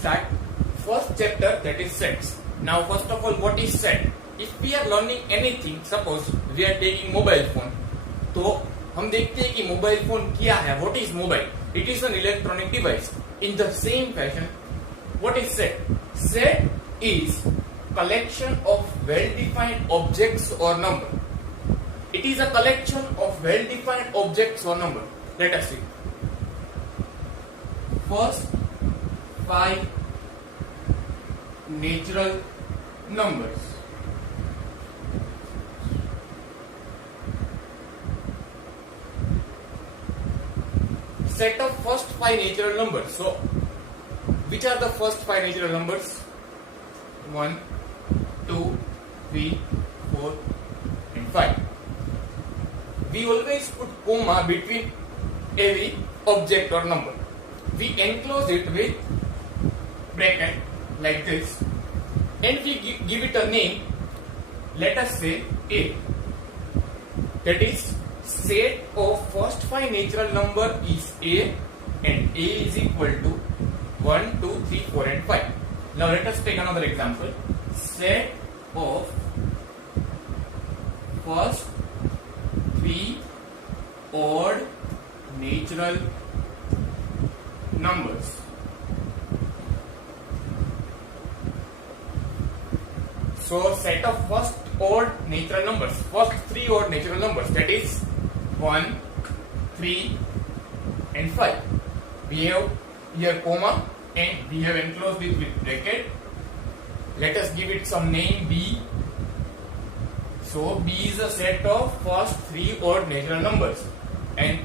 start first chapter, that is sets. Now first of all, what is set? If we are learning anything, suppose we are taking mobile phone, तो हम देखते हैं कि mobile phone क्या है. What is mobile? It is an electronic device. In the same fashion, what is set? Set is collection of well-defined objects or number. It is a collection of well-defined objects or number. Let us see. First 5 natural numbers. Set of first 5 natural numbers. So, which are the first 5 natural numbers? 1, 2, 3, 4, and 5. We always put comma between every object or number. We enclose it with bracket like this, and we give it a name. Let us say A. That is, set of first 5 natural number is A, and A is equal to 1, 2, 3, 4, and 5. Now let us take another example. Set of first 3 odd natural numbers. So set of first odd natural numbers, first 3 odd natural numbers, that is 1, 3, and 5. We have here comma, and we have enclosed it with bracket. Let us give it some name B. So B is a set of first 3 odd natural numbers, and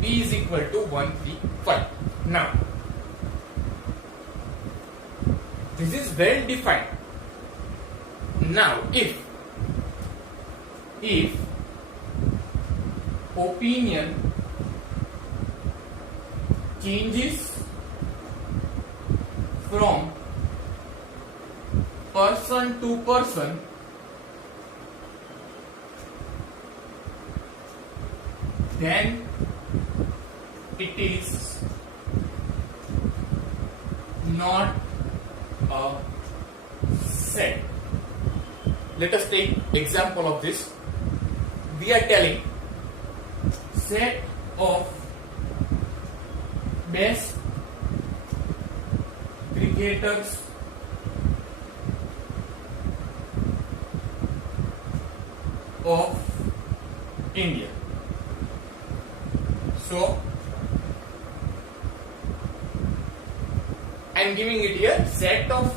B is equal to 1, 3, 5. Now this is well defined. Now if opinion changes from person to person, then it is not a set. Let us take example of this. We are telling set of best cricketers of India. So I am giving it here set of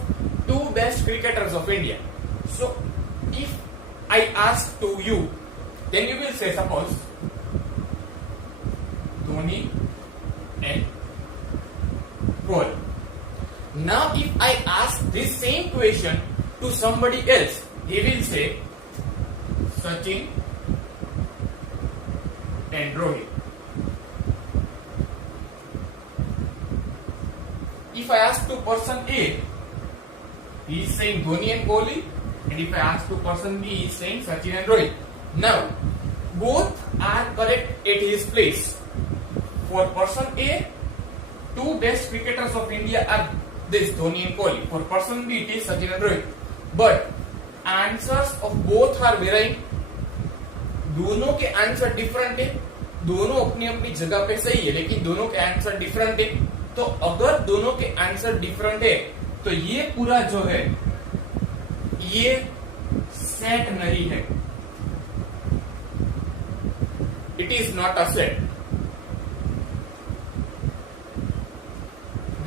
2 best cricketers of India. So if I ask to you, then you will say, suppose Dhoni and Kohli. Now if I ask this same question to somebody else, he will say Sachin and Rohit. If I ask to person A, he is saying Dhoni and Kohli, and if I ask to person B, he is saying Sachin and Rohit. Now both are correct at his place. For person A, 2 best cricketers of India are this Dhoni and Kohli. For person B, it is Sachin and Rohit. But answers of both are varying. दोनों के answer different है, दोनों अपनी अपनी जगह पे सही है, लेकिन दोनों के आंसर डिफरेंट है. तो अगर दोनों के आंसर डिफरेंट है, तो ये पूरा जो है ये सेट नहीं है. It is not a set.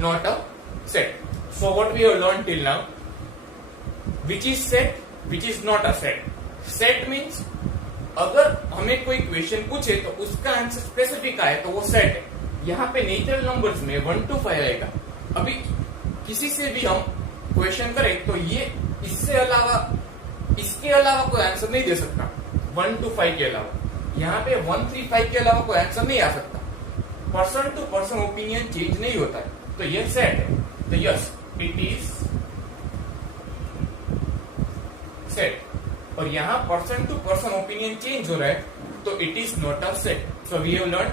Not a set. So what we have learned till now, which is set, which is not a set. Set means अगर हमें कोई क्वेश्चन पूछे तो उसका आंसर स्पेसिफिक आए तो वो सेट है. यहाँ पे नेचुरल नंबर्स में 1 to 5 आएगा. अभी किसी से भी हम क्वेश्चन करें तो ये इसके अलावा कोई आंसर नहीं दे सकता. 1 to 5 के अलावा यहाँ पे 1, 3, 5 के अलावा कोई आंसर नहीं आ सकता. Person to person opinion change नहीं होता है, तो ये सेट है. तो यस, इट इज सेट. और यहाँ person to person opinion change हो रहा है, तो it is not a set. So we have learn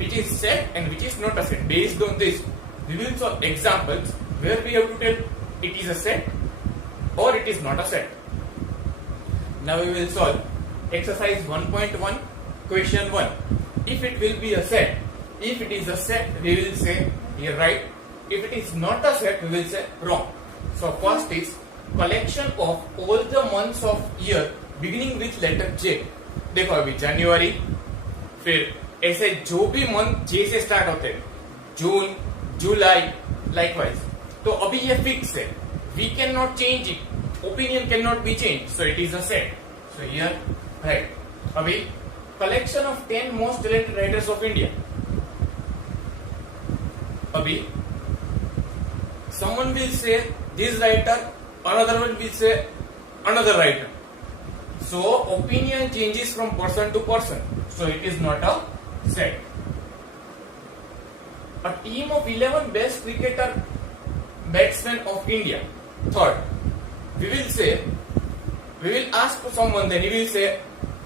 which is set and which is not a set. Based on this, we will solve examples where we have to tell it is a set or it is not a set. Now we will solve exercise 1.1 question 1. If it will be a set, if it is a set, we will say here right. If it is not a set, we will say wrong. So first is collection of all the months of year beginning with letter J. देखो अभी जनवरी, फिर ऐसे जो भी month जे से start होते हैं, जून, जुलाई, likewise. तो अभी ये फिक्स है. We can not change it. Opinion can not be change. So it is a set. So here right. अभी collection of 10 most talented writers of India. अभी someone will say this writer, another one will say another writer. So opinion changes from person to person. So it is not a set. A team of 11 best cricketer batsmen of India. Third, we will ask someone, then he will say,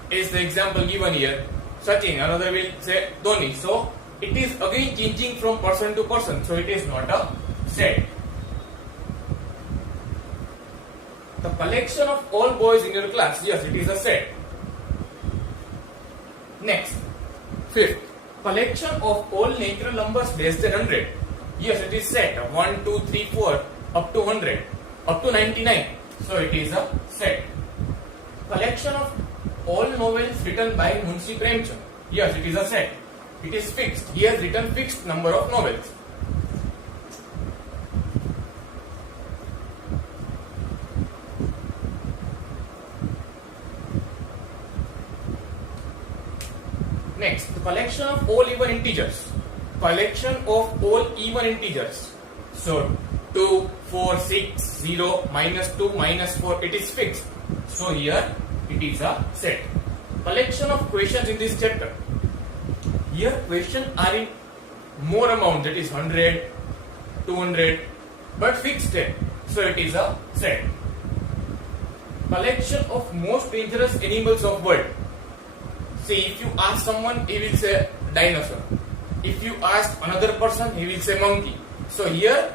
is the example given here, Sachin, another will say Dhoni. So it is again changing from person to person. So it is not a set. The collection of all boys in your class. Yes, it is a set. Next, fifth, collection of all natural numbers less than 100. Yes, it is set. 1, 2, 3, 4 up to 100, up to 99. So it is a set. Collection of all novels written by Munshi Premchand. Yes, it is a set. It is fixed. He has written fixed number of novels. Next, the collection of all even integers. Collection of all even integers. So 2, 4, 6, 0, -2, -4. It is fixed. So here it is a set. Collection of questions in this chapter. Here questions are in more amount, that is 100, 200, but fixed set. So it is a set. Collection of most dangerous animals of world. See, if you ask someone, he will say dinosaur. If you ask another person, he will say monkey. So here,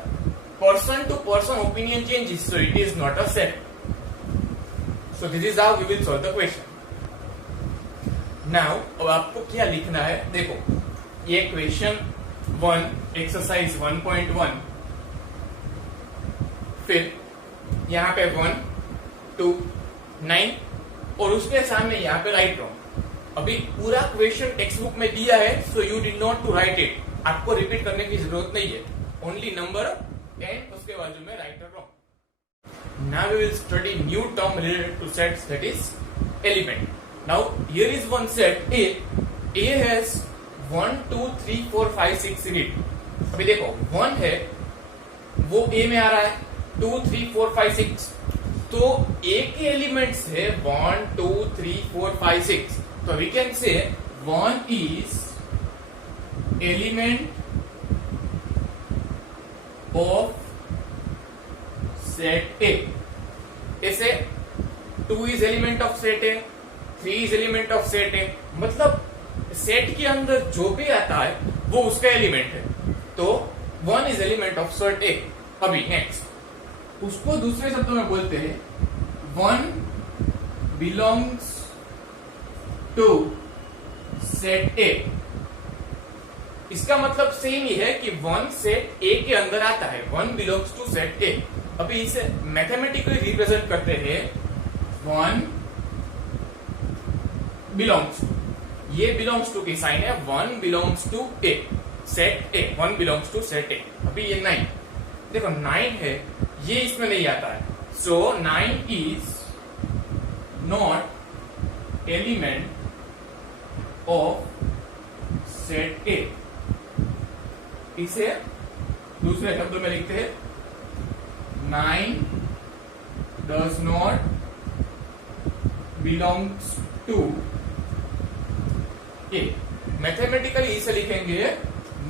person to person opinion changes. So it is not a set. So this is how we will solve the question. Now, अब आपको क्या लिखना है? देखो, ये question 1, exercise 1.1, फिर यहाँ पे 1, 2, 9 और उसके सामने यहाँ पे राइट रॉन्ग. अभी पूरा क्वेश्चन टेक्स्ट बुक में दिया है, so you did not to write it. आपको रिपीट करने की जरूरत नहीं है. ओनली नंबर एंड उसके बाजू में राइट और wrong. Now we will study new term related to sets, that is element. Now here is one set A. A has 1, 2, 3, 4, 5, 6 in it. अभी देखो 1 है वो ए में आ रहा है, 2, 3, 4, 5, 6. तो ए के एलिमेंट्स है 1, 2, 3, 4, 5, 6. So we can say 1 is element of set A. ऐसे 2 is element of set A, 3 is element of set A. मतलब सेट के अंदर जो भी आता है वो उसका एलिमेंट है. तो 1 is element of set A. अभी नेक्स्ट उसको दूसरे शब्दों में बोलते हैं 1 belongs टू सेट ए. इसका मतलब सेम ही है कि 1 सेट ए के अंदर आता है. 1 बिलोंग्स टू सेट ए. अभी इसे मैथमेटिकली रिप्रेजेंट करते हैं 1 बिलोंग्स. ये बिलोंग्स टू की साइन है. 1 belongs to A, set A. 1 belongs to set A. अभी ये 9 देखो 9 है, ये इसमें नहीं आता है. So 9 is not element of set A. इसे दूसरे शब्दों में लिखते हैं 9 does not belongs to A. Mathematically इसे लिखेंगे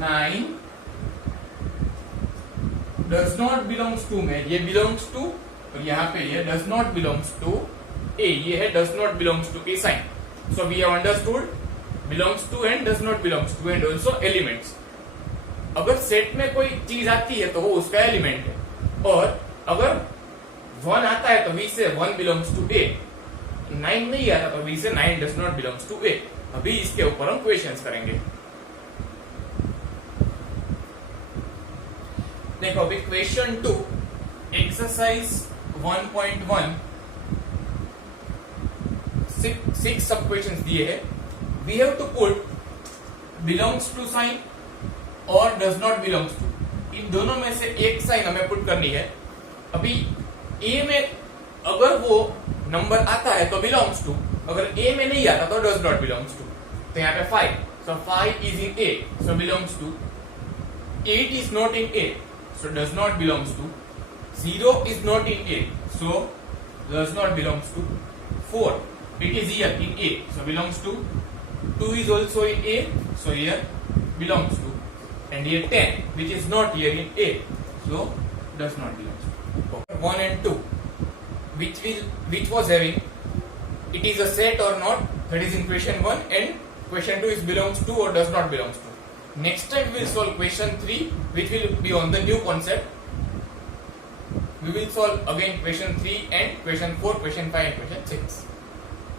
9 डज नॉट बिलोंग्स टू में ये बिलोंग्स टू और यहाँ पे ये does not belongs to A. ये है डज नॉट बिलोंग्स टू की sign. So we have understood belongs to and does not belongs to and also elements. अगर सेट में कोई चीज आती है तो वो उसका एलिमेंट है. और अगर 1 आता है तो V से 1 बिलोंग्स टू A, 9 नहीं आता तो V से 9 does not belongs to A। अभी इसके ऊपर हम क्वेश्चंस करेंगे। देखो अभी क्वेश्चन 2 एक्सरसाइज 1.1 6 सब क्वेश्चंस दिए हैं। We have to put belongs to sign और डज नॉट बिलोंग्स टू, इन दोनों में से एक साइन हमें पुट करनी है। अभी ए में अगर वो नंबर आता है तो बिलोंग्स टू, अगर ए में नहीं आता तो डज नॉट बिलोंग्स टू। तो यहाँ पे 5, so 5 is in A, so belongs to. 8 is not in A, so does not belongs to. 0 is not in A, so does not belongs to. 4, it is here in A, so belongs to. 2 is also in A, so here belongs to. And here 10, which is not here in A, so does not belongs to. 1 and 2, which was having, it is a set or not, that is in question 1, and question 2 is belongs to or does not belongs to. Next time we will solve question 3, which will be on the new concept. We will solve again question 3 and question 4, question 5 and question 6.